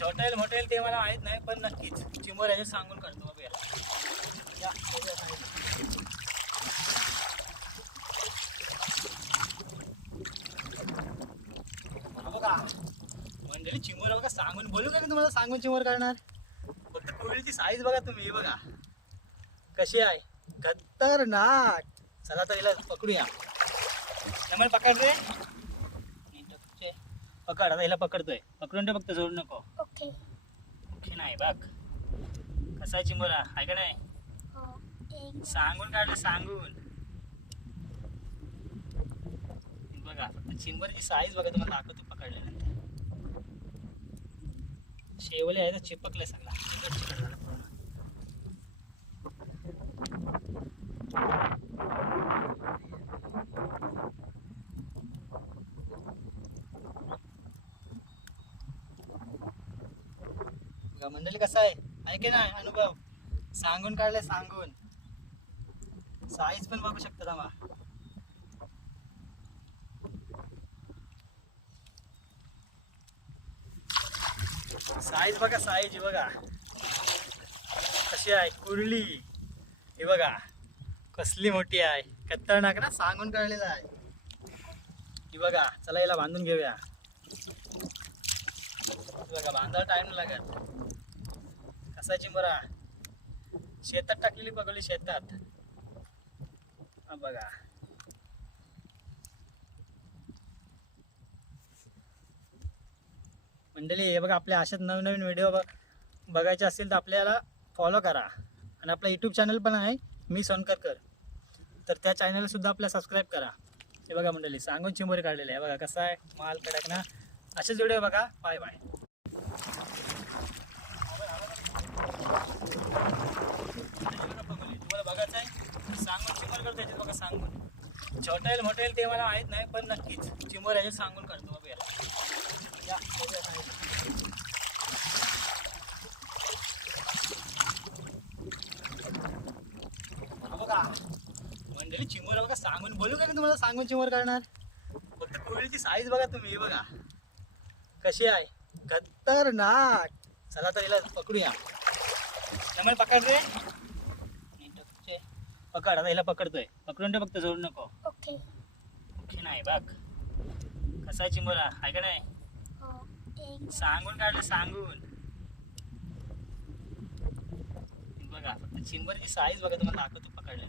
छोटा येईल मोठा येईल ते मला माहित नाही, पण नक्कीच चिमोर याच्यात सांगून करतो बाबा याला. या, याच्या side. हा बघा मंडळी चिमोर बघा, सांगून बोलू का मी तुम्हाला, सांगून चिमोर करणार. फक्त कोळीची साईज बघा तुम्ही, हे बघा कशी आहे, खतरनाक. चला तर हिला पकडूया. त्यामुळे पकड रे, पकड. आता हिला पकडतोय, पकडून ठेव फक्त, जोडू नको. ओके. ओके नाही बघ कसा आहे चिमोरा, आहे का नाही. हो. एक सांगून काढलं, सांगून. बघा फक्त चिंबरची साईज बघा, तुम्हाला दाखवतो पकडल्यानंतर. शेवले आहे तर चिपकले सगळा, चिकट झाला पूर्ण. बघा मंडळी कसा आहे की नाही अनुभव, सांगून काढले, सांगून. साईज पण बघू शकता थांबा. साईज बघा, साईज बघा कशी आहे, कुर्ली. हे बघा कसली मोठी आहे, खतरनाक ना, सांगून काढलेला आहे. ही बघा, चला याला बांधून घेऊया. बघा बांधायला टाइम लागत. कसा चिंबरा, शेतात टाकलेली पकडली, शेतात. हा बघा मंडळी, हे बघा आपल्या अशाच नवीन नवीन व्हिडिओ बघायचे असतील तर आपल्याला फॉलो करा. आणि आपला यूट्यूब चॅनल पण आहे, मी सोनकरकर, तर त्या चॅनल सुद्धा आपल्याला सबस्क्राईब करा. हे बघा मंडळी, सांगून चिंबोरी काढलेले आहे, बघा कसा आहे माल कडक ना. असेच व्हिडिओ बघा. Bye bye. तुम्हाला बघायचं आहे सांगून चिंबोर करतो याच्यात बघा, सांगून. छोटा येईल मोठा येईल ते मला माहित नाही, पण नक्कीच चिंबोर याच्यात सांगून करतो बाबा याला. या, याच्या side. हा बघा मंडळी चिमोर बघा, सांगून बोलू का मी तुम्हाला, सांगून चिमोर करणार. फक्त कोळीची साईज बघा तुम्ही, हे बघा कशी आहे, खतरनाक. चला तर हिला पकडूया. त्यामुळे पकड रे, पकड. आता हिला पकडतोय, पकडून ठेव फक्त, जोडू नको. ओके. ओके नाही बघ कसा आहे चिमोरा, आहे का नाही. हो. एक सांगून काढलं, सांगून. बघा फक्त चिंबरची साईज बघा, तुम्हाला दाखवतो पकडल्यानंतर.